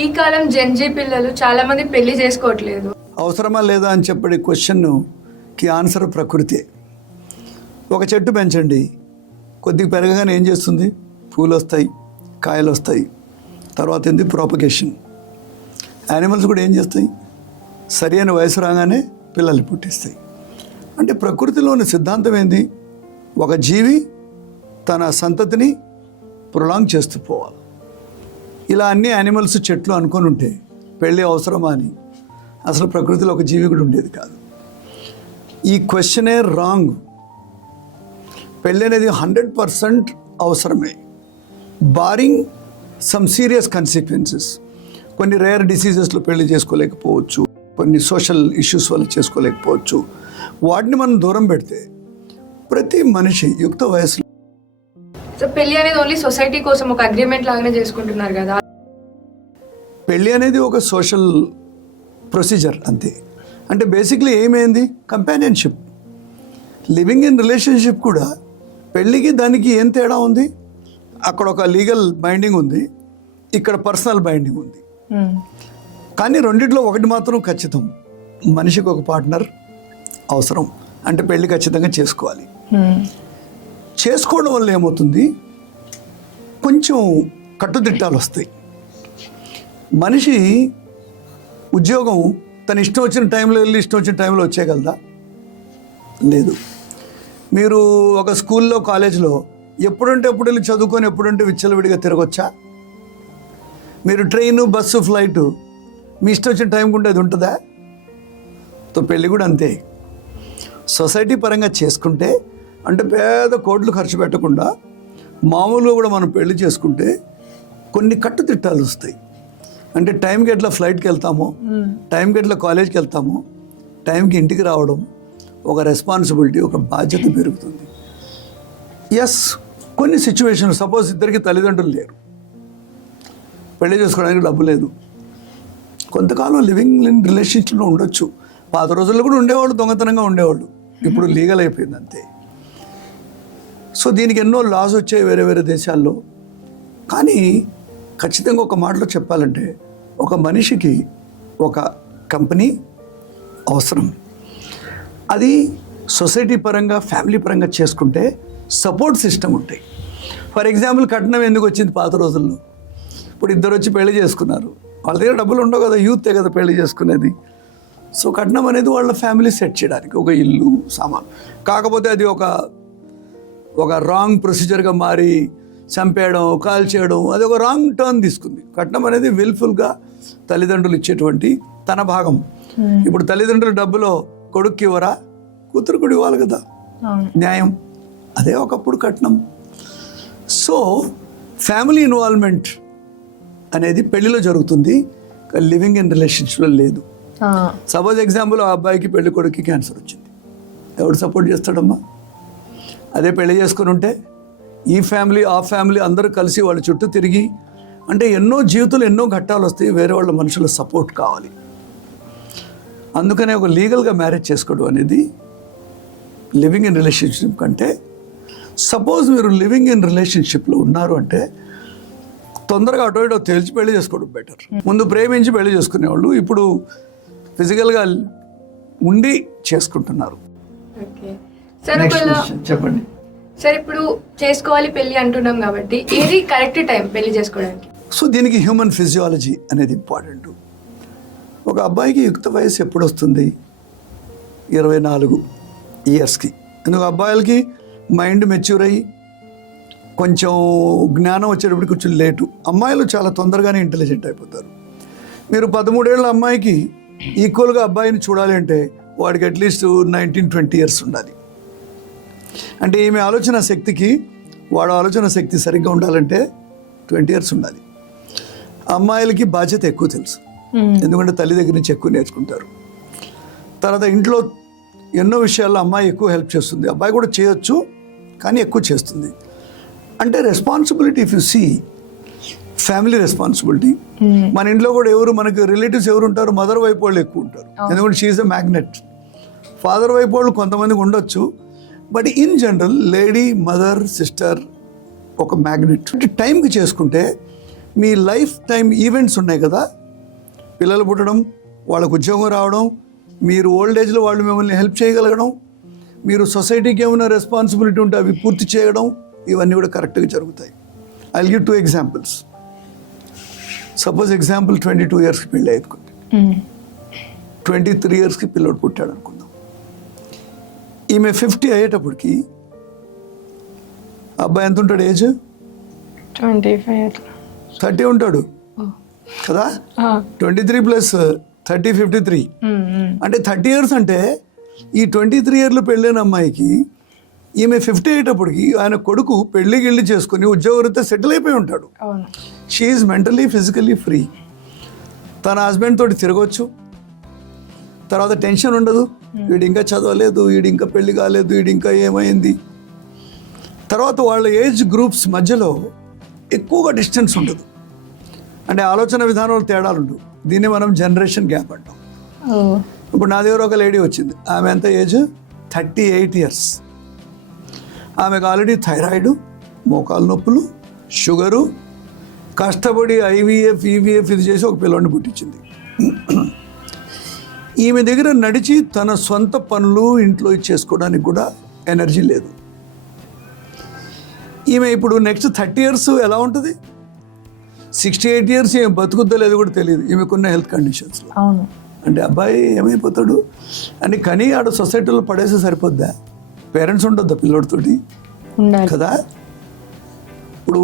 ఈ కాలం జెన్జీ పిల్లలు చాలా మంది పెళ్లి చేసుకోవట్లేదు. అవసరమా లేదా అని చెప్పే క్వశ్చన్కి ఆన్సర్ ప్రకృతి. ఒక చెట్టు పెంచండి, కొద్దిగా పెరగగానే ఏం చేస్తుంది? పూలు వస్తాయి, కాయలు వస్తాయి, తర్వాత ఏంది ప్రాపగేషన్. యానిమల్స్ కూడా ఏం చేస్తాయి? సరి అయిన వయసు రాగానే పిల్లల్ని పుట్టిస్తాయి. అంటే ప్రకృతిలోని సిద్ధాంతం ఏంది? ఒక జీవి తన సంతతిని ప్రొలాంగ్ చేస్తూ పోవాలి. ఇలా అన్ని యానిమల్స్ చెట్లు అనుకొని ఉంటే పెళ్ళి అవసరమా అని అసలు ప్రకృతిలో ఒక జీవి కూడా ఉండేది కాదు. ఈ క్వశ్చనే రాంగ్. పెళ్ళి అనేది 100% అవసరమే, బారింగ్ సమ్ సీరియస్ కన్సిక్వెన్సెస్. కొన్ని రేర్ డిసీజెస్లో పెళ్లి చేసుకోలేకపోవచ్చు, కొన్ని సోషల్ ఇష్యూస్ వల్ల చేసుకోలేకపోవచ్చు. వాటిని మనం దూరం పెడితే ప్రతి మనిషి యుక్త వయసులో పెళ్లి అనేది ఓన్లీ సొసైటీ కోసం ఒక అగ్రిమెంట్ లాగానే చేసుకుంటున్నారు కదా. పెళ్ళి అనేది ఒక సోషల్ ప్రొసీజర్ అంతే. అంటే బేసిక్లీ ఏమైంది? కంపానియన్షిప్. లివింగ్ ఇన్ రిలేషన్షిప్ కూడా పెళ్ళికి దానికి ఏం తేడా ఉంది? అక్కడ ఒక లీగల్ బైండింగ్ ఉంది, ఇక్కడ పర్సనల్ బైండింగ్ ఉంది. కానీ రెండిట్లో ఒకటి మాత్రం ఖచ్చితం, మనిషికి ఒక పార్ట్నర్ అవసరం. అంటే పెళ్ళి ఖచ్చితంగా చేసుకోవాలి. చేసుకోవడం వల్ల ఏమవుతుంది? కొంచెం కట్టుదిట్టాలు వస్తాయి. మనిషి ఉద్యోగం తన ఇష్టం వచ్చిన టైంలో వెళ్ళి ఇష్టం వచ్చిన టైంలో వచ్చేయగలదా? లేదు. మీరు ఒక స్కూల్లో కాలేజ్లో ఎప్పుడంటే ఎప్పుడు వెళ్ళి చదువుకొని ఎప్పుడంటే విచ్చలవిడిగా తిరగొచ్చా? మీరు ట్రైను, బస్సు, ఫ్లైటు మీ ఇష్టం వచ్చిన టైంకి ఉండేది ఉంటుందా? పెళ్ళి కూడా అంతే. సొసైటీ పరంగా చేసుకుంటే, అంటే పేద కోట్లు ఖర్చు పెట్టకుండా మామూలుగా కూడా మనం పెళ్లి చేసుకుంటే కొన్ని కట్టుదిట్టాలు వస్తాయి. అంటే టైంకి ఎట్లా ఫ్లైట్కి వెళ్తామో, టైంకి ఎట్లా కాలేజ్కి వెళ్తామో, టైంకి ఇంటికి రావడం, ఒక రెస్పాన్సిబిలిటీ, ఒక బాధ్యత పెరుగుతుంది. ఎస్, కొన్ని సిచ్యువేషన్లు, సపోజ్ ఇద్దరికి తల్లిదండ్రులు లేరు, పెళ్లి చేసుకోవడానికి డబ్బు లేదు, కొంతకాలం లివింగ్ ఇన్ రిలేషన్షిప్లో ఉండొచ్చు. పాత రోజుల్లో కూడా ఉండేవాళ్ళు, దొంగతనంగా ఉండేవాళ్ళు. ఇప్పుడు లీగల్ అయిపోయింది అంతే. సో దీనికి ఎన్నో లాస్ వచ్చాయి వేరే వేరే దేశాల్లో. కానీ ఖచ్చితంగా ఒక మాటలో చెప్పాలంటే ఒక మనిషికి ఒక కంపెనీ అవసరం. అది సొసైటీ పరంగా, ఫ్యామిలీ పరంగా చేసుకుంటే సపోర్ట్ సిస్టమ్ ఉంటాయి. ఫర్ ఎగ్జాంపుల్, కట్నం ఎందుకు వచ్చింది పాత రోజుల్లో? ఇప్పుడు ఇద్దరు వచ్చి పెళ్లి చేసుకున్నారు, వాళ్ళ దగ్గర డబ్బులు ఉండవు కదా, యూతే కదా పెళ్లి చేసుకునేది. సో కట్నం అనేది వాళ్ళ ఫ్యామిలీ సెట్ చేయడానికి, ఒక ఇల్లు, సామాన్. కాకపోతే అది ఒక రాంగ్ ప్రొసీజర్గా మారి చంపేయడం, కాల్ చేయడం, అది ఒక రాంగ్ టర్న్ తీసుకుంది. కట్నం అనేది విల్ఫుల్గా తల్లిదండ్రులు ఇచ్చేటువంటి తన భాగం. ఇప్పుడు తల్లిదండ్రుల డబ్బులో కొడుక్కి ఇవ్వరా? కూతురు కూడా ఇవ్వాలి కదా, న్యాయం. అదే ఒకప్పుడు కట్నం. సో ఫ్యామిలీ ఇన్వాల్వ్మెంట్ అనేది పెళ్లిలో జరుగుతుంది, లివింగ్ ఇన్ రిలేషన్షిప్లో లేదు. సపోజ్ ఎగ్జాంపుల్, ఆ అబ్బాయికి పెళ్లి కొడుక్కి క్యాన్సర్ వచ్చింది, ఎవడు సపోర్ట్ చేస్తాడమ్మా? అదే పెళ్లి చేసుకుని ఉంటే ఈ ఫ్యామిలీ, ఆ ఫ్యామిలీ అందరూ కలిసి వాళ్ళ చుట్టూ తిరిగి, అంటే ఎన్నో జీవితంలో ఎన్నో ఘట్టాలు వస్తాయి, వేరే వాళ్ళ మనుషుల సపోర్ట్ కావాలి. అందుకనే ఒక లీగల్గా మ్యారేజ్ చేసుకోవడం అనేది లివింగ్ ఇన్ రిలేషన్షిప్ కంటే, సపోజ్ మీరు లివింగ్ ఇన్ రిలేషన్షిప్లో ఉన్నారు అంటే తొందరగా అటో ఇటో తేల్చి పెళ్లి చేసుకోవడం బెటర్. ముందు ప్రేమించి పెళ్లి చేసుకునేవాళ్ళు ఇప్పుడు ఫిజికల్గా ఉండి చేసుకుంటున్నారు. చెప్పండి సార్, ఇప్పుడు చేసుకోవాలి పెళ్లి అంటున్నాం కాబట్టి ఏది కరెక్ట్ టైం పెళ్లి చేసుకోవడానికి? సో దీనికి హ్యూమన్ ఫిజియాలజీ అనేది ఇంపార్టెంట్. ఒక అబ్బాయికి యుక్త వయసు ఎప్పుడు వస్తుంది? 24 ఇయర్స్కి. ఎందుకు? అబ్బాయిలకి మైండ్ మెచ్యూర్ అయ్యి కొంచెం జ్ఞానం వచ్చేటప్పటికి కొంచెం లేటు. అమ్మాయిలు చాలా తొందరగానే ఇంటెలిజెంట్ అయిపోతారు. మీరు 13 ఏళ్ళ అమ్మాయికి ఈక్వల్గా అబ్బాయిని చూడాలి అంటే వాడికి అట్లీస్ట్ 19-20 ఇయర్స్ ఉండాలి. అంటే ఈమె ఆలోచన శక్తికి వాడు ఆలోచన శక్తి సరిగ్గా ఉండాలంటే 20 ఇయర్స్ ఉండాలి. అమ్మాయిలకి బాధ్యత ఎక్కువ తెలుసు, ఎందుకంటే తల్లి దగ్గర నుంచి ఎక్కువ నేర్చుకుంటారు. తర్వాత ఇంట్లో ఎన్నో విషయాల్లో అమ్మాయి ఎక్కువ హెల్ప్ చేస్తుంది, అబ్బాయి కూడా చేయొచ్చు కానీ ఎక్కువ చేస్తుంది. అంటే responsibility, if you see family responsibility. మన ఇంట్లో కూడా ఎవరు మనకు రిలేటివ్స్ ఎవరు ఉంటారు? మదర్ వైపు వాళ్ళు ఎక్కువ ఉంటారు, ఎందుకంటే she is a magnet. Father వైపు వాళ్ళు కొంతమందికి ఉండొచ్చు, but in general lady, mother, sister ఒక మ్యాగ్నెట్. టైంకి చేసుకుంటే మీ లైఫ్ టైం ఈవెంట్స్ ఉన్నాయి కదా, పిల్లలు పుట్టడం, వాళ్ళకు ఉద్యోగం రావడం, మీరు ఓల్డ్ ఏజ్లో వాళ్ళు మిమ్మల్ని హెల్ప్ చేయగలగడం, మీరు సొసైటీకి ఏమైనా రెస్పాన్సిబిలిటీ ఉంటే అవి పూర్తి చేయడం, ఇవన్నీ కూడా కరెక్ట్గా జరుగుతాయి. I give 2 examples. Suppose example 22 ఇయర్స్కి పెళ్ళి అయ్యింది, 23 ఇయర్స్కి పిల్లడు పుట్టాడు అనుకుందాం. ఈమె 50 అయ్యేటప్పటికి అబ్బాయి ఎంత ఉంటాడు ఏజ్? 30 ఉంటాడు కదా. 23 ప్లస్ 30 53, అంటే 30 ఇయర్స్. అంటే ఈ 23 ఇయర్లు పెళ్ళైన అమ్మాయికి ఈమె 50 అయ్యేటప్పటికి ఆయన కొడుకు పెళ్లి చేసుకుని ఉద్యోగరీత్యా సెటిల్ అయిపోయి ఉంటాడు. She is mentally physically free. తన హస్బెండ్ తోటి తిరగవచ్చు, తర్వాత టెన్షన్ ఉండదు, వీడు ఇంకా చదవలేదు, వీడు ఇంకా పెళ్లి కాలేదు, వీడు ఇంకా ఏమైంది. తర్వాత వాళ్ళ ఏజ్ గ్రూప్స్ మధ్యలో ఎక్కువగా డిస్టెన్స్ ఉండదు, అంటే ఆలోచన విధానంలో తేడాలు ఉండవు. దీన్ని మనం జనరేషన్ గ్యాప్ అంటాం. ఇప్పుడు నా దగ్గర ఒక లేడీ వచ్చింది, ఆమె ఎంత ఏజ్? 38 ఇయర్స్. ఆమెకు ఆల్రెడీ థైరాయిడ్, మోకాలు నొప్పులు, షుగరు, కష్టపడి IVF EVF ఇది చేసి ఒక పిల్లోడిని పుట్టించింది. ఈమె దగ్గర నడిచి తన సొంత పనులు ఇంట్లో చేసుకోవడానికి కూడా ఎనర్జీ లేదు. ఈమె ఇప్పుడు నెక్స్ట్ 30 ఇయర్స్ ఎలా ఉంటుంది? 68 ఇయర్స్ ఏం బతుకుద్దో లేదో కూడా తెలియదు ఈమెకున్న హెల్త్ కండిషన్స్లో. అంటే అబ్బాయి ఏమైపోతాడు అని కానీ ఆడ సొసైటీలో పడేస్తే సరిపోద్దా? పేరెంట్స్ ఉండొద్దా పిల్లోడితోటి కదా? ఇప్పుడు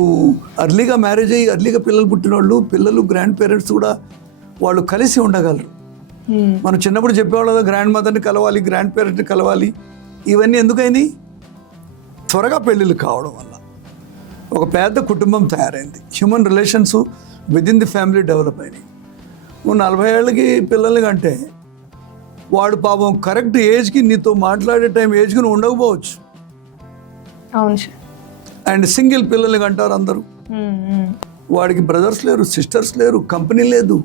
అర్లీగా మ్యారేజ్ అయ్యి అర్లీగా పిల్లలు పుట్టిన వాళ్ళు, పిల్లలు గ్రాండ్ పేరెంట్స్ కూడా వాళ్ళు కలిసి ఉండగలరు. మనం చిన్నప్పుడు చెప్పేవాళ్ళు గ్రాండ్ మదర్ని కలవాలి, గ్రాండ్ పేరెంట్ని కలవాలి. ఇవన్నీ ఎందుకైనాయి? త్వరగా పెళ్ళిళ్ళు కావడం వల్ల ఒక పెద్ద కుటుంబం తయారైంది. Human relations within the family develop అయినాయి. 40 ఏళ్ళకి పిల్లల్ని కంటే వాడు పాపం కరెక్ట్ ఏజ్కి నీతో మాట్లాడే టైం ఏజ్కి నువ్వు ఉండకపోవచ్చు. అండ్ సింగిల్ పిల్లల్ని కంటారు అందరూ. వాడికి బ్రదర్స్ లేరు, సిస్టర్స్ లేరు, కంపెనీ లేదు,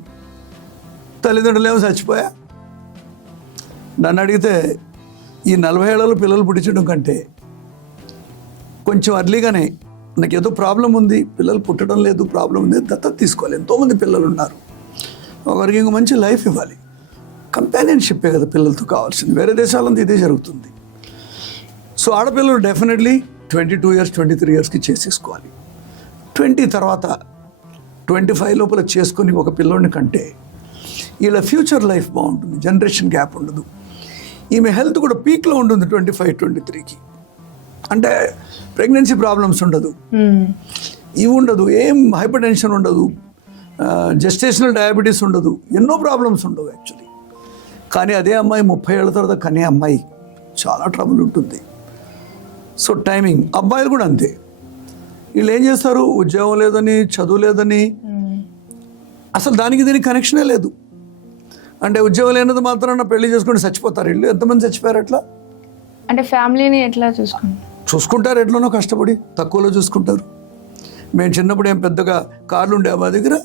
తల్లిదండ్రులు ఏమో చచ్చిపోయా. నన్ను అడిగితే ఈ 40 ఏళ్ళలో పిల్లలు పుట్టించడం కంటే కొంచెం అర్లీగానే నాకు ఏదో ప్రాబ్లం ఉంది, పిల్లలు పుట్టడం లేదు, ప్రాబ్లం ఉంది, దత్తత తీసుకోవాలి. ఎంతోమంది పిల్లలు ఉన్నారు, ఒకరికి ఇంకో మంచి లైఫ్ ఇవ్వాలి. కంపానియన్షిప్పే కదా పిల్లలతో కావాల్సింది. వేరే దేశాలంతా ఇదే జరుగుతుంది. సో ఆడపిల్లలు డెఫినెట్లీ 22 ఇయర్స్ 23 ఇయర్స్కి చేసేసుకోవాలి. 20 తర్వాత 25 లోపల చేసుకొని ఒక పిల్లోడిని కంటే వీళ్ళ ఫ్యూచర్ లైఫ్ బాగుంటుంది, జనరేషన్ గ్యాప్ ఉండదు. ఈమె హెల్త్ కూడా పీక్లో ఉంటుంది 25 23కి. అంటే ప్రెగ్నెన్సీ ప్రాబ్లమ్స్ ఉండదు, ఇవి ఉండదు, ఏం హైపర్ టెన్షన్ ఉండదు, జెస్టేషనల్ డయాబెటీస్ ఉండదు, ఎన్నో ప్రాబ్లమ్స్ ఉండవు యాక్చువల్లీ. కానీ అదే అమ్మాయి 30 ఏళ్ళ తర్వాత కనే అమ్మాయి చాలా ట్రబుల్ ఉంటుంది. So timing. అబ్బాయిలు కూడా అంతే. వీళ్ళు ఏం చేస్తారు, ఉద్యోగం లేదని, చదువు లేదని, అసలు దానికి దీనికి కనెక్షనే లేదు. అంటే ఉద్యోగం లేనంత మాత్రాన పెళ్లి చేసుకుని చచ్చిపోతారు. వీళ్ళు ఎంతమంది చచ్చిపోయారు అట్లా? అంటే ఫ్యామిలీని ఎట్లా చూసుకుంటారు, ఎట్లనో కష్టపడి తక్కువలో చూసుకుంటారు. మేము చిన్నప్పుడు ఏం పెద్దగా కార్లు ఉండే మా దగ్గర,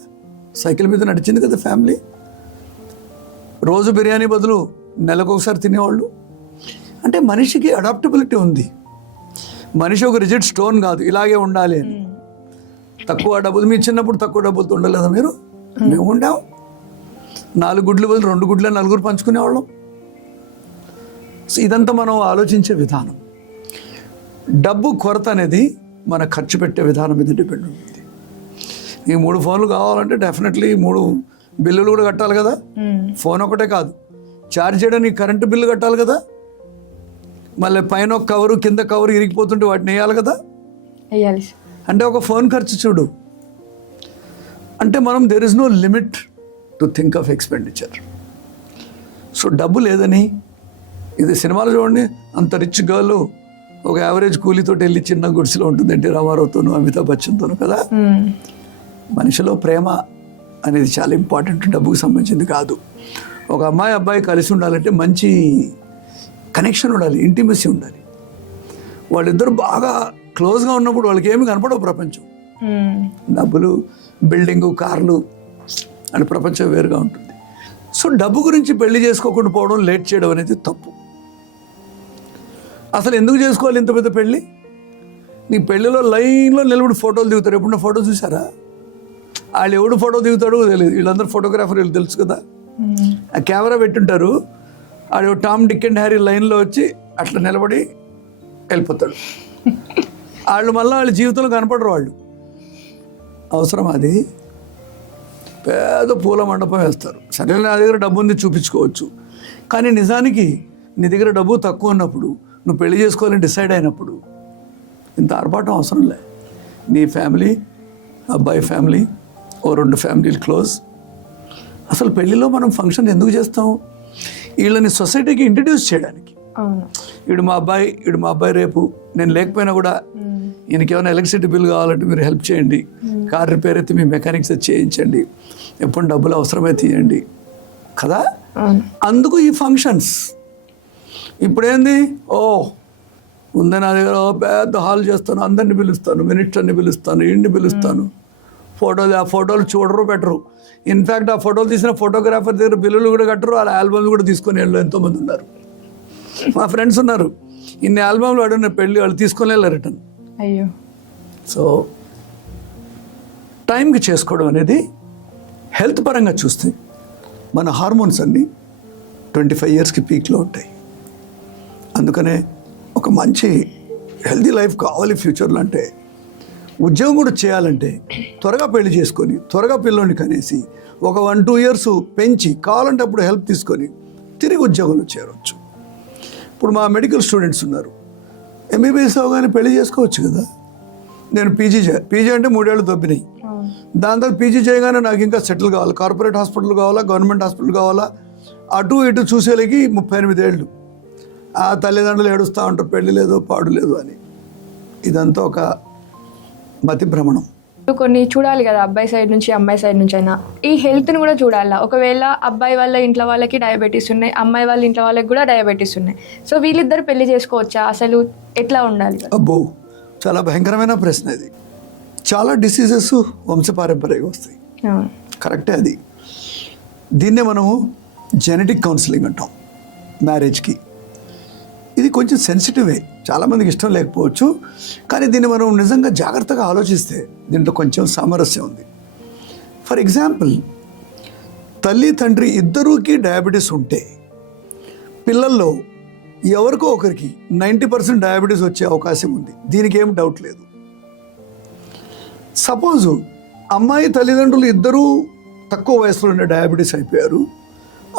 సైకిల్ మీద నడిచింది కదా ఫ్యామిలీ. రోజు బిర్యానీ బదులు నెలకు ఒకసారి తినేవాళ్ళు. అంటే మనిషికి అడాప్టబిలిటీ ఉంది. మనిషి ఒక రిజిడ్ స్టోన్ కాదు, ఇలాగే ఉండాలి అని. తక్కువ డబ్బులు, మీ చిన్నప్పుడు తక్కువ డబ్బులతో ఉండలేదా మీరు? మేము ఉండాం. 4 గుడ్లు బదులు 2 గుడ్లు 4 పంచుకునేవాళ్ళం. సో ఇదంతా మనం ఆలోచించే విధానం. డబ్బు కొరత అనేది మన ఖర్చు పెట్టే విధానం మీద డిపెండ్ ఉంటుంది. ఈ 3 ఫోన్లు కావాలంటే డెఫినెట్లీ 3 బిల్లులు కూడా కట్టాలి కదా. ఫోన్ ఒకటే కాదు, ఛార్జ్ చేయడానికి కరెంటు బిల్లు కట్టాలి కదా. మళ్ళీ పైన ఒక కవరు, కింద కవరు ఇరిగిపోతుంటే వాటిని వేయాలి కదా. అంటే ఒక ఫోన్ ఖర్చు చూడు. అంటే మనం there is no limit to think of expenditure. So డబ్బు లేదని, ఇది సినిమాలు చూడండి, అంత రిచ్ గర్ల్ ఒక యావరేజ్ కూలీతో వెళ్ళి చిన్న గుడిసెలో ఉంటుంది, ఎన్టీ రామారావుతోనూ అమితాబ్ బచ్చన్తోనూ కదా. మనిషిలో ప్రేమ అనేది చాలా ఇంపార్టెంట్, డబ్బుకు సంబంధించింది కాదు. ఒక అమ్మాయి అబ్బాయి కలిసి ఉండాలంటే మంచి కనెక్షన్ ఉండాలి, ఇంటిమసీ ఉండాలి. వాళ్ళిద్దరు బాగా క్లోజ్గా ఉన్నప్పుడు వాళ్ళకి ఏమి కనపడవు ప్రపంచం. డబ్బులు, బిల్డింగు, కార్లు అని ప్రపంచం వేరుగా ఉంటుంది. సో డబ్బు గురించి పెళ్లి చేసుకోకుండా పోవడం, లేట్ చేయడం అనేది తప్పు. అసలు ఎందుకు చేసుకోవాలి ఇంత పెద్ద పెళ్ళి? నీ పెళ్ళిలో లైన్లో నిలబడి ఫోటోలు దిగుతారు. ఎప్పుడన్నా ఫోటో చూసారా? వాళ్ళు ఎవడు ఫోటో దిగుతాడో తెలియదు, వీళ్ళందరూ ఫోటోగ్రాఫర్, వీళ్ళు తెలుసు కదా. ఆ కెమెరా పెట్టుంటారు, ఆడు టామ్ డిక్ అండ్ హ్యారీ లైన్లో వచ్చి అట్లా నిలబడి వెళ్ళిపోతాడు. వాళ్ళు మళ్ళీ వాళ్ళ జీవితంలో కనపడరు. వాళ్ళు అవసరం, అది పెద్ద పూల మండపం వేస్తారు. సరే నా దగ్గర డబ్బు ఉంది చూపించుకోవచ్చు, కానీ నిజానికి నీ దగ్గర డబ్బు తక్కువ ఉన్నప్పుడు, నువ్వు పెళ్లి చేసుకోవాలని డిసైడ్ అయినప్పుడు ఇంత ఆర్భాటం అవసరం లే. నీ ఫ్యామిలీ, అబ్బాయి ఫ్యామిలీ, ఓ 2 ఫ్యామిలీలు క్లోజ్. అసలు పెళ్ళిలో మనం ఫంక్షన్ ఎందుకు చేస్తాం? వీళ్ళని సొసైటీకి ఇంట్రడ్యూస్ చేయడానికి. వీడు మా అబ్బాయి రేపు నేను లేకపోయినా కూడా ఈయనకి ఏమైనా ఎలక్ట్రిసిటీ బిల్ కావాలంటే మీరు హెల్ప్ చేయండి, కార్ రిపేర్ అయితే మీ మెకానిక్స్ చేయించండి, ఎప్పుడు డబ్బులు అవసరమైతే తీయండి కదా. అందుకు ఈ ఫంక్షన్స్. ఇప్పుడేంది, ఓ ఉందే నా దగ్గర పెద్ద హాల్ చేస్తాను, అందరిని పిలుస్తాను, మినిస్టర్ని పిలుస్తాను, ఇండిని పిలుస్తాను, ఆ ఫోటోలు చూడరు పెట్టరు. ఇన్ఫ్యాక్ట్ ఆ ఫోటోలు తీసిన ఫోటోగ్రాఫర్ దగ్గర బిల్లులు కూడా కట్టరు, వాళ్ళ ఆల్బమ్స్ కూడా తీసుకొని వెళ్ళి ఎంతోమంది ఉన్నారు. మా ఫ్రెండ్స్ ఉన్నారు, ఇన్ని ఆల్బమ్లు అడిగిన పెళ్ళి వాళ్ళు తీసుకొని వెళ్ళారు రిటర్న్. అయ్యో. సో టైంకి చేసుకోవడం అనేది హెల్త్ పరంగా చూస్తే మన హార్మోన్స్ అన్నీ 25 ఇయర్స్కి పీక్లో ఉంటాయి. అందుకనే ఒక మంచి హెల్తీ లైఫ్ కావాలి ఫ్యూచర్లో అంటే, ఉద్యోగం కూడా చేయాలంటే త్వరగా పెళ్లి చేసుకొని త్వరగా పిల్లోని కనేసి ఒక 1-2 ఇయర్స్ పెంచి కావాలంటే అప్పుడు హెల్ప్ తీసుకొని తిరిగి ఉద్యోగంలో చేరవచ్చు. ఇప్పుడు మా మెడికల్ స్టూడెంట్స్ ఉన్నారు, ఎంబీబీఎస్ అవగానే పెళ్లి చేసుకోవచ్చు కదా. నేను పీజీ అంటే 3 ఏళ్ళు దొబ్బినాయి. దాని తర్వాత పీజీ చేయగానే నాకు ఇంకా సెటిల్ కావాలి, కార్పొరేట్ హాస్పిటల్ కావాలా, గవర్నమెంట్ హాస్పిటల్ కావాలా, అటు ఇటు చూసేలకి 38 ఏళ్ళు. ఆ తల్లిదండ్రులు ఏడుస్తూ ఉంటారు, పెళ్లి లేదు పాడు లేదు అని. ఇదంతా ఒక మతి భ్రమణం. కొన్ని చూడాలి కదా, అబ్బాయి సైడ్ నుంచి అమ్మాయి సైడ్ నుంచి అయినా ఈ హెల్త్ని కూడా చూడాలా. ఒకవేళ అబ్బాయి వాళ్ళ ఇంట్లో వాళ్ళకి డయాబెటీస్ ఉన్నాయి, అమ్మాయి వాళ్ళ ఇంట్లో వాళ్ళకి కూడా డయాబెటీస్ ఉన్నాయి, సో వీళ్ళిద్దరు పెళ్లి చేసుకోవచ్చా? అసలు ఎట్లా ఉండాలి? అబ్బో, చాలా భయంకరమైన ప్రశ్న ఇది. చాలా డిసీజెస్ వంశపారంపర్యంగా వస్తాయి, కరెక్టే. అది దీన్నే మనము జెనెటిక్ కౌన్సిలింగ్ అంటాం మ్యారేజ్కి. ఇది కొంచెం సెన్సిటివే, చాలామందికి ఇష్టం లేకపోవచ్చు, కానీ దీన్ని మనం నిజంగా జాగ్రత్తగా ఆలోచిస్తే దీంట్లో కొంచెం సామరస్యం ఉంది. ఫర్ ఎగ్జాంపుల్, తల్లి తండ్రి ఇద్దరూకి డయాబెటీస్ ఉంటే పిల్లల్లో ఎవరికో ఒకరికి 90% డయాబెటీస్ వచ్చే అవకాశం ఉంది, దీనికి ఏం డౌట్ లేదు. సపోజు అమ్మాయి తల్లిదండ్రులు ఇద్దరూ తక్కువ వయసులోనే డయాబెటీస్ అయిపోయారు,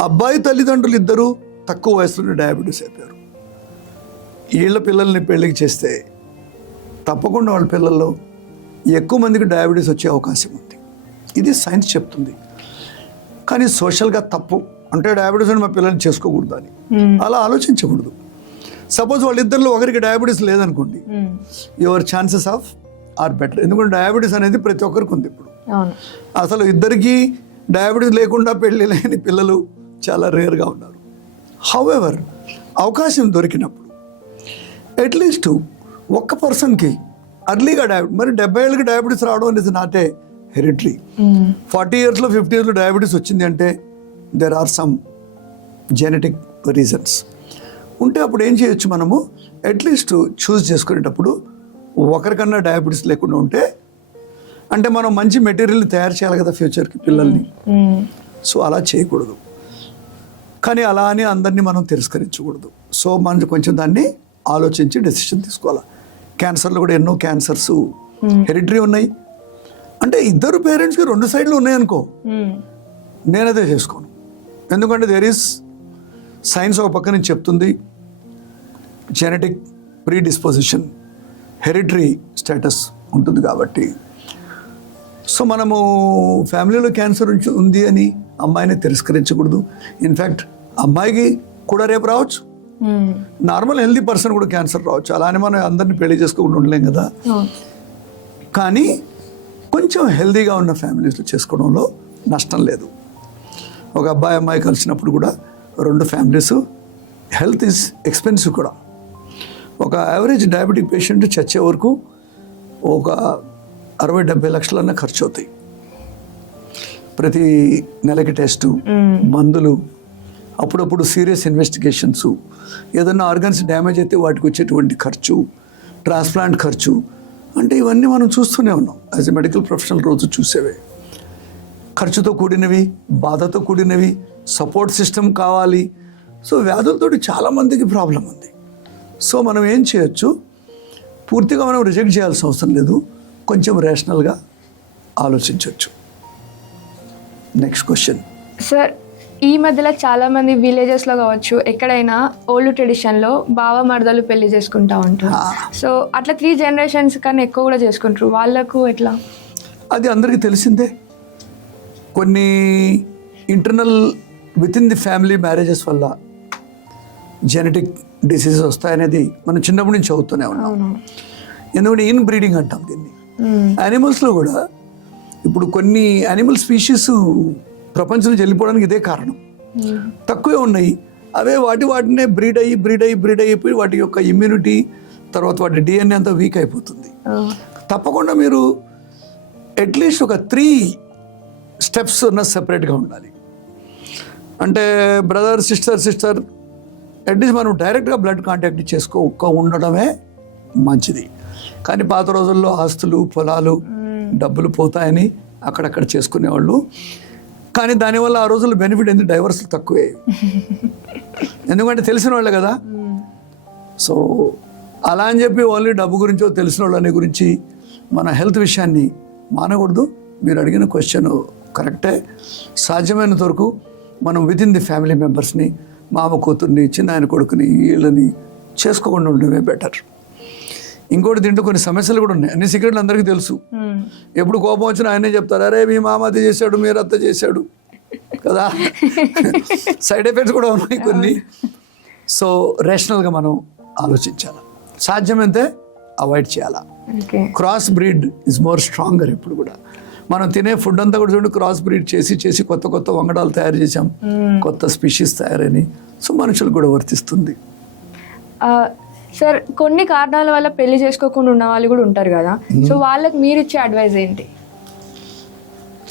అబ్బాయి తల్లిదండ్రులు ఇద్దరూ తక్కువ వయసులోనే డయాబెటీస్ అయిపోయారు. వీళ్ళ పిల్లల్ని పెళ్ళికి చేస్తే తప్పకుండా వాళ్ళ పిల్లల్లో ఎక్కువ మందికి డయాబెటీస్ వచ్చే అవకాశం ఉంది. ఇది సైన్స్ చెప్తుంది. కానీ సోషల్గా తప్పు, అంటే డయాబెటీస్ అని మా పిల్లల్ని చేసుకోకూడదు అని అలా ఆలోచించకూడదు. సపోజ్ వాళ్ళిద్దరిలో ఒకరికి డయాబెటీస్ లేదనుకోండి, your chances of are better. ఎందుకంటే డయాబెటీస్ అనేది ప్రతి ఒక్కరికి ఉంది. ఇప్పుడు అసలు ఇద్దరికి డయాబెటీస్ లేకుండా పెళ్ళి లేని పిల్లలు చాలా రేర్గా ఉన్నారు. హౌఎవర్, అవకాశం దొరికినప్పుడు అట్లీస్ట్ ఒక్క పర్సన్కి అర్లీగా మరి 70 ఏళ్ళకి డయాబెటీస్ రావడం అనేది నాటే హెరిటరీ. 40 ఇయర్స్లో 50 ఇయర్స్లో డయాబెటీస్ వచ్చింది అంటే there are some genetic reasons ఉంటే అప్పుడు ఏం చేయొచ్చు, మనము అట్లీస్ట్ చూస్ చేసుకునేటప్పుడు ఒకరికన్నా డయాబెటీస్ లేకుండా ఉంటే, అంటే మనం మంచి మెటీరియల్ తయారు చేయాలి కదా ఫ్యూచర్కి పిల్లల్ని. సో అలా చేయకూడదు, కానీ అలా అని అందరినీ మనం తిరస్కరించకూడదు. సో మనం కొంచెం దాన్ని ఆలోచించి డెసిషన్ తీసుకోవాలి. క్యాన్సర్లు కూడా ఎన్నో క్యాన్సర్స్ హెరిటరీ ఉన్నాయి. అంటే ఇద్దరు పేరెంట్స్కి 2 సైడ్లు ఉన్నాయనుకో, నేనదే చేసుకోను. ఎందుకంటే దేర్ ఈస్ సైన్స్ ఒక పక్క నుంచి చెప్తుంది, జెనెటిక్ ప్రీడిస్పోజిషన్, హెరిటరీ స్టేటస్ ఉంటుంది కాబట్టి. సో మనము ఫ్యామిలీలో క్యాన్సర్ ఉంది అని అమ్మాయిని తిరస్కరించకూడదు. ఇన్ఫ్యాక్ట్ అమ్మాయికి కూడా రేపు రావచ్చు, నార్మల్ హెల్తీ పర్సన్ కూడా క్యాన్సర్ రావచ్చు. అలానే మనం అందరినీ పెళ్లి చేసుకోకుండా ఉండలేం కదా. కానీ కొంచెం హెల్తీగా ఉన్న ఫ్యామిలీస్లో చేసుకోవడంలో నష్టం లేదు. ఒక అబ్బాయి అమ్మాయి కలిసినప్పుడు కూడా 2 ఫ్యామిలీస్, హెల్త్ ఈజ్ ఎక్స్పెన్సివ్ కూడా. ఒక యావరేజ్ డయాబెటిక్ పేషెంట్ చచ్చే వరకు ఒక 60-70 లక్షలన్నా ఖర్చు అవుతాయి. ప్రతి నెలకి టెస్టు, మందులు, అప్పుడప్పుడు సీరియస్ ఇన్వెస్టిగేషన్స్, ఏదన్నా ఆర్గన్స్ డ్యామేజ్ అయితే వాటికి వచ్చేటువంటి ఖర్చు, ట్రాన్స్ప్లాంట్ ఖర్చు, అంటే ఇవన్నీ మనం చూస్తూనే ఉన్నాం యాజ్ ఎ మెడికల్ ప్రొఫెషనల్, రోజు చూసేవే. ఖర్చుతో కూడినవి, బాధతో కూడినవి, సపోర్ట్ సిస్టమ్ కావాలి. సో వ్యాధులతోటి చాలామందికి ప్రాబ్లం ఉంది. సో మనం ఏం చేయొచ్చు, పూర్తిగా మనం రిజెక్ట్ చేయాల్సిన అవసరం లేదు, కొంచెం రేషనల్గా ఆలోచించవచ్చు. Next question. సార్, ఈ మధ్యలో చాలామంది విలేజెస్లో కావచ్చు, ఎక్కడైనా ఓల్డ్ ట్రెడిషన్లో బావ మరదలు పెళ్లి చేసుకుంటా ఉంటారు. సో అట్లా 3 generations కన్నా ఎక్కువ కూడా చేసుకుంటారు. వాళ్ళకు ఎట్లా? అది అందరికీ తెలిసిందే. కొన్ని internal with in the family marriages వల్ల జెనెటిక్ డిసీజెస్ వస్తాయనేది మనం చిన్నప్పటి నుంచి చదువుతూనే ఉన్నాం. ఎందుకంటే ఇన్ బ్రీడింగ్ అంటాం దీన్ని. యానిమల్స్లో కూడా ఇప్పుడు కొన్ని యానిమల్ స్పీషీస్ ప్రపంచంలో వెళ్ళిపోవడానికి ఇదే కారణం. తక్కువే ఉన్నాయి, అవే వాటినే బ్రీడ్ అయిపోయి వాటి యొక్క ఇమ్యూనిటీ, తర్వాత వాటి DNA అంతా వీక్ అయిపోతుంది. తప్పకుండా మీరు అట్లీస్ట్ ఒక 3 steps ఉన్న సెపరేట్గా ఉండాలి. అంటే బ్రదర్ సిస్టర్ అట్లీస్ట్ మనం డైరెక్ట్గా బ్లడ్ కాంటాక్ట్ చేసుకోక ఉండడమే మంచిది. కానీ పాత రోజుల్లో ఆస్తులు, పొలాలు, డబ్బులు పోతాయని అక్కడక్కడ చేసుకునేవాళ్ళు. కానీ దానివల్ల ఆ రోజుల్లో బెనిఫిట్ ఏంది, డైవర్స్లు తక్కువే. ఎందుకంటే తెలిసిన వాళ్ళే కదా. సో అలా అని చెప్పి ఓన్లీ డబ్బు గురించో తెలిసిన వాళ్ళని గురించి మన హెల్త్ విషయాన్ని మానకూడదు. మీరు అడిగిన క్వశ్చన్ కరెక్టే. సాధ్యమైనంత వరకు మనం విత్ ఇన్ ది ఫ్యామిలీ మెంబర్స్ని, మామ కూతుర్ని, చిన్న ఆయన కొడుకుని, వీళ్ళని చేసుకోకుండా ఉండడమే బెటర్. ఇంకోటి దీంట్లో కొన్ని సమస్యలు కూడా ఉన్నాయి. అన్ని సీక్రెట్లు అందరికీ తెలుసు. ఎప్పుడు కోపం వచ్చినా ఆయనే చెప్తారు, అరే మీ మామ అది చేశాడు, మీరు అత్త చేశాడు కదా. సైడ్ ఎఫెక్ట్స్ కూడా ఉన్నాయి కొన్ని. సో రేషనల్గా మనం ఆలోచించాలి, సాధ్యమైతే అవాయిడ్ చేయాలా. Cross breed is more stronger. ఇప్పుడు కూడా మనం తినే ఫుడ్ అంతా కూడా చూడండి, క్రాస్ బ్రీడ్ చేసి కొత్త వంగడాలు తయారు చేసాం, కొత్త స్పీషీస్ తయారని. సో మనుషులు కూడా వర్తిస్తుంది. సార్, కొన్ని కారణాల వల్ల పెళ్లి చేసుకోకుండా ఉన్న వాళ్ళు కూడా ఉంటారు కదా. సో వాళ్ళకి మీరు ఇచ్చే అడ్వైజ్ ఏంటి?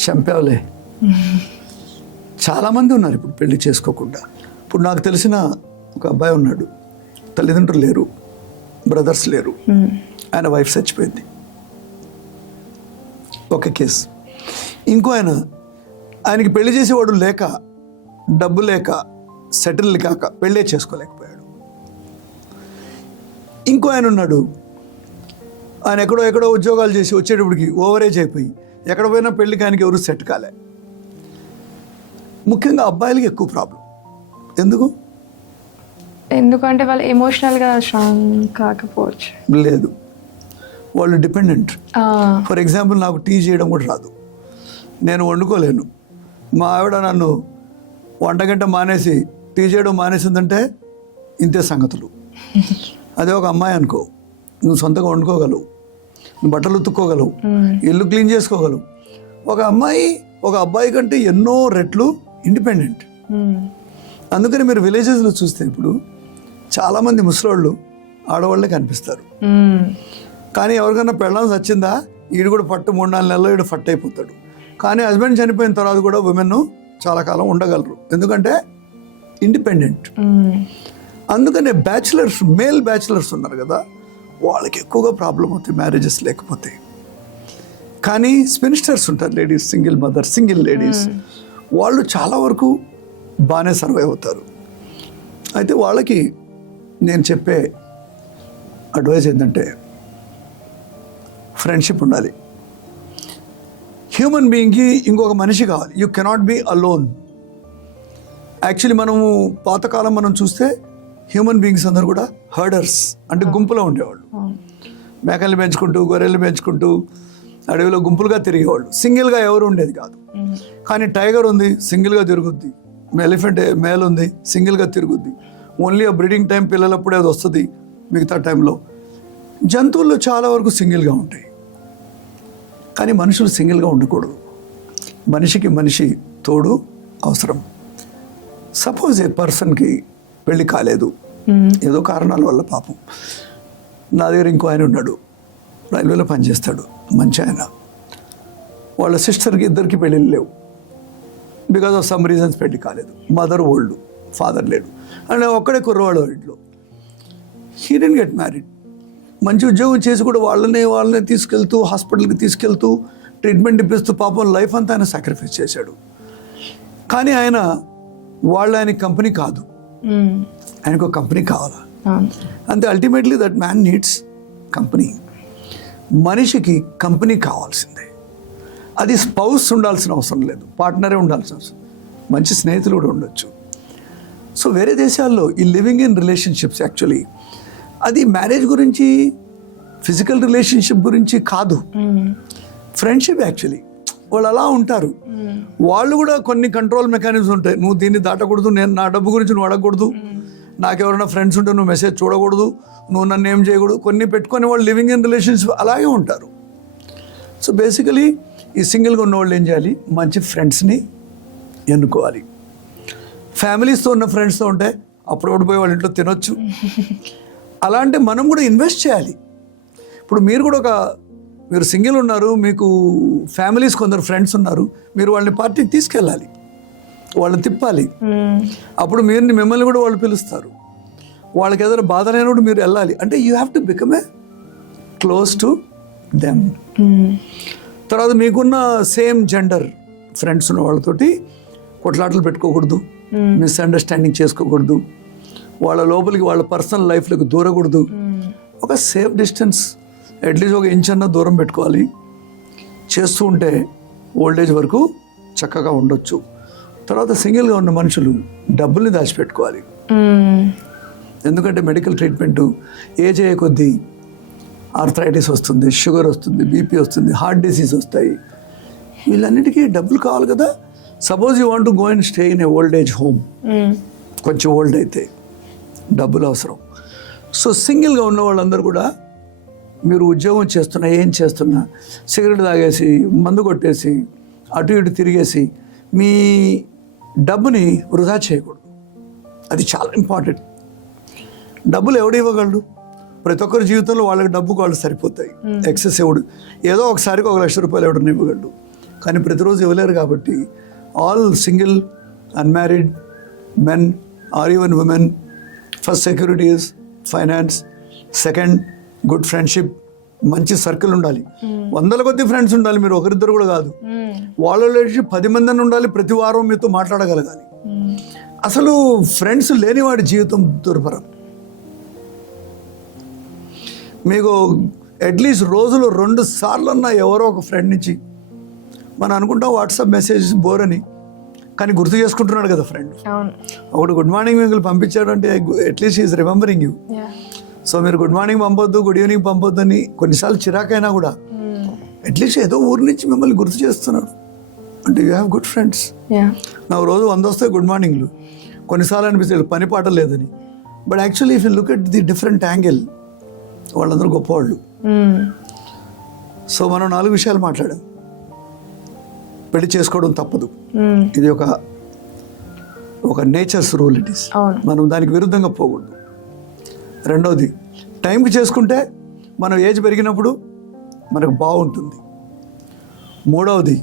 చంపేవలే. చాలామంది ఉన్నారు ఇప్పుడు పెళ్లి చేసుకోకుండా. ఇప్పుడు నాకు తెలిసిన ఒక అబ్బాయి ఉన్నాడు, తల్లిదండ్రులు లేరు, బ్రదర్స్ లేరు, ఆయన వైఫ్ చచ్చిపోయింది. ఒక కేసు. ఇంకో ఆయనకి పెళ్లి చేసేవాడు లేక, డబ్బు లేక, సెటిల్ కాక పెళ్ళే చేసుకోలేకపోయాడు. ఇంకో ఆయన ఉన్నాడు, ఆయన ఎక్కడో ఉద్యోగాలు చేసి వచ్చేటప్పటికి ఓవరేజ్ అయిపోయి ఎక్కడ పోయినా పెళ్ళికి ఆయనకి ఎవరు సెట్ కాలే. ముఖ్యంగా అబ్బాయిలకి ఎక్కువ ప్రాబ్లం. ఎందుకంటే వాళ్ళు ఎమోషనల్గా స్ట్రాంగ్ కాకపోవచ్చు. లేదు, వాళ్ళు డిపెండెంట్. ఫర్ ఎగ్జాంపుల్, నాకు టీ చేయడం కూడా రాదు, నేను వండుకోలేను. మా ఆవిడ నన్ను వంటగంట మానేసి టీ చేయడం మానేసిందంటే ఇంతే సంగతులు. అదే ఒక అమ్మాయి అనుకో, నువ్వు సొంతంగా వండుకోగలవు, నువ్వు బట్టలు ఉతుక్కోగలవు, ఇల్లు క్లీన్ చేసుకోగలవు. ఒక అబ్బాయి కంటే ఎన్నో రెట్లు ఇండిపెండెంట్. అందుకని మీరు విలేజెస్లో చూస్తే ఇప్పుడు చాలామంది ముసలోళ్ళు ఆడవాళ్ళే కనిపిస్తారు. కానీ ఎవరికైనా పెళ్ళాల్సి వచ్చిందా, ఈడు కూడా పట్టు 3-4 నెలలు ఈడు ఫట్ అయిపోతాడు. కానీ హస్బెండ్ చనిపోయిన తర్వాత కూడా ఉమెన్ చాలా కాలం ఉండగలరు, ఎందుకంటే ఇండిపెండెంట్. అందుకనే మేల్ బ్యాచులర్స్ ఉన్నారు కదా, వాళ్ళకి ఎక్కువగా ప్రాబ్లం అవుతాయి మ్యారేజెస్ లేకపోతే. కానీ స్పిన్స్టర్స్ ఉంటారు, ladies, single mother, single ladies, వాళ్ళు చాలా వరకు బాగానే సర్వైవ్ అవుతారు. అయితే వాళ్ళకి నేను చెప్పే అడ్వైజ్ ఏంటంటే, ఫ్రెండ్షిప్ ఉండాలి. హ్యూమన్ బీయింగ్కి ఇంకొక మనిషి కావాలి. You cannot be alone. Actually మనము పాతకాలం మనం చూస్తే హ్యూమన్ బీయింగ్స్ అందరూ కూడా హర్డర్స్, అంటే గుంపులో ఉండేవాళ్ళు. మేకల్ని పెంచుకుంటూ, గొర్రెల్ని పెంచుకుంటూ అడవిలో గుంపులుగా తిరిగేవాళ్ళు. సింగిల్గా ఎవరు ఉండేది కాదు. కానీ టైగర్ ఉంది, సింగిల్గా తిరుగుద్ది. ఎలిఫెంట్ మేల్ ఉంది, సింగిల్గా తిరుగుద్ది. ఓన్లీ ఆ బ్రీడింగ్ టైం పిల్లలప్పుడే అది వస్తుంది, మిగతా టైంలో జంతువుల్లో చాలా వరకు సింగిల్గా ఉంటాయి. కానీ మనుషులు సింగిల్గా ఉండకూడదు. మనిషికి మనిషి తోడు అవసరం. సపోజ్ ఏ పర్సన్కి పెళ్ళి కాలేదు, ఏదో కారణాల వల్ల, పాపం. నా దగ్గర ఇంకో ఆయన ఉన్నాడు, రైల్వేలో పనిచేస్తాడు, మంచి ఆయన. వాళ్ళ సిస్టర్కి ఇద్దరికి పెళ్ళిళ్ళు లేవు, బికాజ్ ఆఫ్ సమ్ రీజన్స్ పెళ్ళి కాలేదు. మదర్ ఓల్డ్, ఫాదర్ లేడు, అండ్ ఒక్కడే కుర్రవాడు ఇంట్లో. He didn't get married. మంచి ఉద్యోగం చేసి కూడా వాళ్ళనే తీసుకెళ్తూ, హాస్పిటల్కి తీసుకెళ్తూ, ట్రీట్మెంట్ ఇప్పిస్తూ పాపం లైఫ్ అంతా ఆయన సాక్రిఫైస్ చేశాడు. కానీ ఆయన కంపెనీ కాదు, ఆయనకు ఒక కంపెనీ కావాలా అంతే. Ultimately that man needs company. మనిషికి కంపెనీ కావాల్సిందే. అది స్పౌస్ ఉండాల్సిన అవసరం లేదు, పార్ట్నరే ఉండాల్సిన అవసరం, మంచి స్నేహితులు కూడా ఉండొచ్చు. సో వేరే దేశాల్లో ఈ లివింగ్ ఇన్ రిలేషన్షిప్స్ యాక్చువల్లీ అది మ్యారేజ్ గురించి, ఫిజికల్ రిలేషన్షిప్ గురించి కాదు, ఫ్రెండ్షిప్ యాక్చువల్లీ. వాళ్ళు అలా ఉంటారు. వాళ్ళు కూడా కొన్ని కంట్రోల్ మెకానిజమ్స్ ఉంటాయి. నువ్వు దీన్ని దాటకూడదు, నేను నా డబ్బు గురించి నువ్వు అడగకూడదు, నాకెవరైనా ఫ్రెండ్స్ ఉంటే నువ్వు మెసేజ్ చూడకూడదు, నువ్వు నన్ను ఏం చేయకూడదు, కొన్ని పెట్టుకొని వాళ్ళు లివింగ్ ఇన్ రిలేషన్షిప్ అలాగే ఉంటారు. సో బేసికలీ ఈ సింగిల్గా ఉన్న వాళ్ళు ఏం చేయాలి, మంచి ఫ్రెండ్స్ని ఎన్నుకోవాలి. ఫ్యామిలీస్తో ఉన్న ఫ్రెండ్స్తో ఉంటే అప్పుడప్పుడు పోయి వాళ్ళ ఇంట్లో తినొచ్చు. అలాంటి మనం కూడా ఇన్వెస్ట్ చేయాలి. ఇప్పుడు మీరు కూడా మీరు సింగిల్ ఉన్నారు, మీకు ఫ్యామిలీస్ కొందరు ఫ్రెండ్స్ ఉన్నారు, మీరు వాళ్ళని పార్టీకి తీసుకెళ్ళాలి, వాళ్ళని తిప్పాలి. అప్పుడు మిమ్మల్ని కూడా వాళ్ళు పిలుస్తారు. వాళ్ళకి ఏదైనా బాధ లేనప్పుడు మీరు వెళ్ళాలి. అంటే you have to become a close to them. తర్వాత మీకున్న సేమ్ జెండర్ ఫ్రెండ్స్ ఉన్న వాళ్ళతోటి కొట్లాటలు పెట్టుకోకూడదు, మిస్అండర్స్టాండింగ్ చేసుకోకూడదు, వాళ్ళ లోపలికి వాళ్ళ పర్సనల్ లైఫ్లోకి దూరకూడదు. ఒక సేఫ్ డిస్టెన్స్ అట్లీస్ట్ ఒక ఇంచ్ అన్న దూరం పెట్టుకోవాలి. చేస్తూ ఉంటే ఓల్డేజ్ వరకు చక్కగా ఉండొచ్చు. తర్వాత సింగిల్గా ఉన్న మనుషులు డబ్బుల్ని దాచిపెట్టుకోవాలి. ఎందుకంటే మెడికల్ ట్రీట్మెంటు ఏజ్ అయ్యే కొద్దీ ఆర్థరైటిస్ వస్తుంది, షుగర్ వస్తుంది, బీపీ వస్తుంది, హార్ట్ డిసీజ్ వస్తాయి. వీళ్ళన్నిటికీ డబ్బులు కావాలి కదా. Suppose you want to go and stay in a old age home, కొంచెం ఓల్డ్ అయితే డబ్బులు అవసరం. సో సింగిల్గా ఉన్న వాళ్ళందరూ కూడా మీరు ఉద్యోగం చేస్తున్నా, ఏం చేస్తున్నా, సిగరెట్ తాగేసి, మందు కొట్టేసి, అటు ఇటు తిరిగేసి మీ డబ్బుని వృధా చేయకూడదు. అది చాలా ఇంపార్టెంట్. డబ్బులు ఎవడు ఇవ్వగలడు? ప్రతి ఒక్కరి జీవితంలో వాళ్ళకి డబ్బుకు వాళ్ళు సరిపోతాయి. ఎక్సెస్ ఎవడు ఏదో ఒకసారికి 1 లక్ష రూపాయలు ఎవడన్నా ఇవ్వగలడు, కానీ ప్రతిరోజు ఇవ్వలేరు. కాబట్టి all single unmarried men or even women, first security is finance, second good friendship, మంచి సర్కిల్ ఉండాలి, 100 కొద్ది ఫ్రెండ్స్ ఉండాలి, మీరు ఒకరిద్దరు కూడా కాదు. వాళ్ళలో 10 మంది అని ఉండాలి, ప్రతి వారం మీతో మాట్లాడగలగాలి. అసలు ఫ్రెండ్స్ లేనివాడి జీవితం దుర్భరం. మీకు అట్లీస్ట్ రోజులో 2 సార్లన్నా ఎవరో ఒక ఫ్రెండ్ నుంచి, మనం అనుకుంటాం వాట్సాప్ మెసేజ్ బోర్ అని, కానీ గుర్తు చేసుకుంటున్నాడు కదా ఫ్రెండ్. ఒకటి గుడ్ మార్నింగ్ మీకు పంపించాడు అంటే at least is remembering you. So మీరు గుడ్ మార్నింగ్ పంపొద్దు, గుడ్ ఈవినింగ్ పంపొద్దు అని కొన్నిసార్లు చిరాకైనా కూడా అట్లీస్ట్ ఏదో ఊరి నుంచి మిమ్మల్ని గుర్తు చేస్తున్నాడు అంటే యూ హ్యావ్ గుడ్ ఫ్రెండ్స్. నాకు రోజు 100 వస్తాయి గుడ్ మార్నింగ్లు. కొన్నిసార్లు అనిపిస్తుంది పని పాట లేదని, but actually if you look at the different angle వాళ్ళందరూ గొప్పవాళ్ళు. సో మనం 4 విషయాలు మాట్లాడాం. పెళ్లి చేసుకోవడం తప్పదు, ఇది ఒక నేచర్స్ రూల్. ఇట్ ఈస్, మనం దానికి విరుద్ధంగా పోకూడదు. రెండవది, టైంకి చేసుకుంటే మనం ఏజ్ పెరిగినప్పుడు మనకు బాగుంటుంది. మూడవది,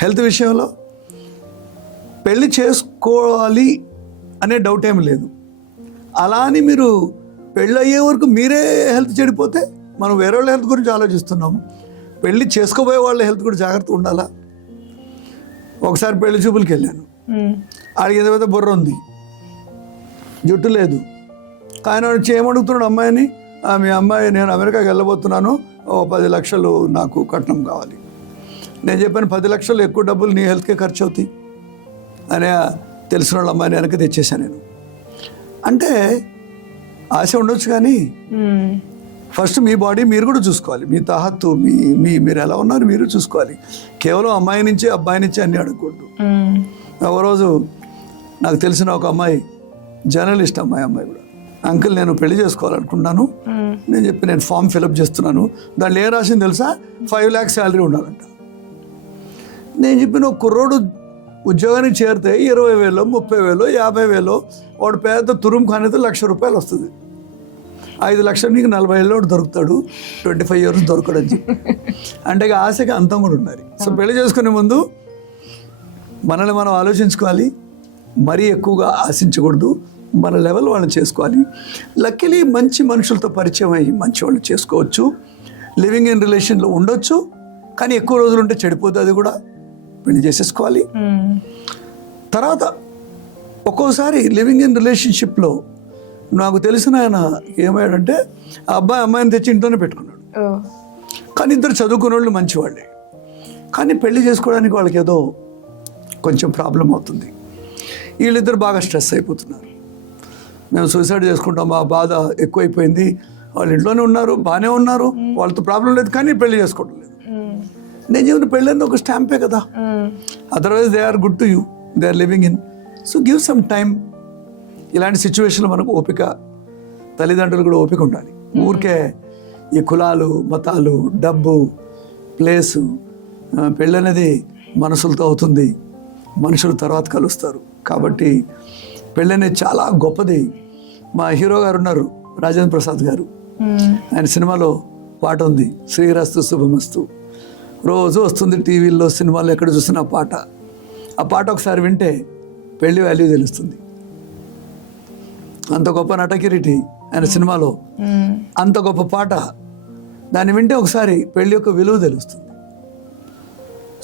హెల్త్ విషయంలో పెళ్ళి చేసుకోవాలి అనే డౌట్ ఏమి లేదు. అలా అని మీరు పెళ్ళి అయ్యే వరకు మీరే హెల్త్ చెడిపోతే మనం వేరే వాళ్ళ హెల్త్ గురించి ఆలోచిస్తున్నాము. పెళ్ళి చేసుకోబోయే వాళ్ళ హెల్త్ కూడా జాగ్రత్త ఉండాలా. ఒకసారి పెళ్లి చూపులకి వెళ్ళాను, ఆడికి ఏదో బుర్ర ఉంది, జుట్టు లేదు. ఆయన వచ్చి ఏమడుగుతున్నాడు అమ్మాయిని, మీ అమ్మాయి నేను అమెరికాకి వెళ్ళబోతున్నాను, 10 లక్షలు నాకు కట్నం కావాలి. నేను చెప్పాను 10 లక్షలు ఎక్కువ డబ్బులు నీ హెల్త్కే ఖర్చు అవుతాయి అనే తెలిసిన వాళ్ళ అమ్మాయిని వెనక్కి తెచ్చేసాను నేను. అంటే ఆశ ఉండొచ్చు, కానీ ఫస్ట్ మీ బాడీ మీరు కూడా చూసుకోవాలి, మీ తాహత్తు మీరు ఎలా ఉన్నారు మీరు చూసుకోవాలి. కేవలం అమ్మాయి నుంచి అబ్బాయి నుంచి అన్నీ అడగకూడదు. ఒక రోజు నాకు తెలిసిన ఒక అమ్మాయి, జర్నలిస్ట్ అమ్మాయి కూడా, అంకుల్ నేను పెళ్లి చేసుకోవాలనుకున్నాను, నేను చెప్పి నేను ఫామ్ ఫిలప్ చేస్తున్నాను, దాంట్లో ఏం రాసింది తెలుసా, 5 lakhs శాలరీ ఉండాలంట. నేను చెప్పిన ఒక కుర్రోడు ఉద్యోగానికి చేరితే 20,000, 30,000, 50,000 వాడు పెద్ద తురుము కానితే 1,00,000 రూపాయలు వస్తుంది. 5 లక్షలు నీకు 40 ఏళ్ళు దొరుకుతాడు, 25 years దొరకడు అని చెప్పి. అంటే ఆశకి అంతం కూడా ఉండాలి. సో పెళ్లి చేసుకునే ముందు మనల్ని మనం ఆలోచించుకోవాలి, మరీ ఎక్కువగా ఆశించకూడదు, మన లెవెల్ వాళ్ళని చేసుకోవాలి. లక్కీలీ మంచి మనుషులతో పరిచయం అయ్యి మంచి వాళ్ళు చేసుకోవచ్చు, లివింగ్ ఇన్ రిలేషన్లో ఉండొచ్చు, కానీ ఎక్కువ రోజులు ఉంటే చెడిపోతుంది, అది కూడా పెళ్లి చేసేసుకోవాలి. తర్వాత ఒక్కోసారి లివింగ్ ఇన్ రిలేషన్షిప్లో నాకు తెలిసిన ఆయన ఏమయ్యాడంటే ఆ అబ్బాయి అమ్మాయిని తెచ్చి ఇంట్లోనే పెట్టుకున్నాడు. కానీ ఇద్దరు చదువుకునే వాళ్ళు మంచివాళ్ళే, కానీ పెళ్లి చేసుకోవడానికి వాళ్ళకి ఏదో కొంచెం ప్రాబ్లం అవుతుంది. వీళ్ళిద్దరు బాగా స్ట్రెస్ అయిపోతున్నారు. మేము సూసైడ్ చేసుకుంటాం, ఆ బాధ ఎక్కువైపోయింది, వాళ్ళు ఇంట్లోనే ఉన్నారు, బాగానే ఉన్నారు, వాళ్ళతో ప్రాబ్లం లేదు, కానీ పెళ్లి చేసుకోవడం లేదు. నేను చెప్పిన పెళ్ళి అనేది ఒక స్టాంపే కదా, otherwise they are good to you, they are living in. So give some time. ఇలాంటి సిచ్యువేషన్లో మనకు ఓపిక, తల్లిదండ్రులు కూడా ఓపిక ఉండాలి. ఊరికే ఈ కులాలు, మతాలు, డబ్బు, ప్లేసు, పెళ్ళి అనేది మనసులతో అవుతుంది, మనుషులు తర్వాత కలుస్తారు. కాబట్టి పెళ్ళి అనేది చాలా గొప్పది. మా హీరో గారు ఉన్నారు, రాజేంద్ర ప్రసాద్ గారు, ఆయన సినిమాలో పాట ఉంది, శ్రీరస్తు శుభమస్తు. రోజు వస్తుంది టీవీల్లో, సినిమాల్లో, ఎక్కడ చూసినా ఆ పాట ఒకసారి వింటే పెళ్లి వాల్యూ తెలుస్తుంది. అంత గొప్ప నటకిరీటి ఆయన సినిమాలో, అంత గొప్ప పాట, దాన్ని వింటే ఒకసారి పెళ్లి యొక్క విలువ తెలుస్తుంది.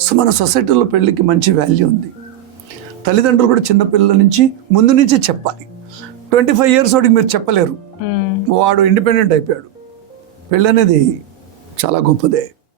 సో మన సొసైటీలో పెళ్లికి మంచి వాల్యూ ఉంది. తల్లిదండ్రులు కూడా చిన్నపిల్లల నుంచి ముందు నుంచే చెప్పాలి. 25 years వాడికి మీరు చెప్పలేరు, వాడు ఇండిపెండెంట్ అయిపోయాడు. పెళ్ళి అనేది చాలా గొప్పదే.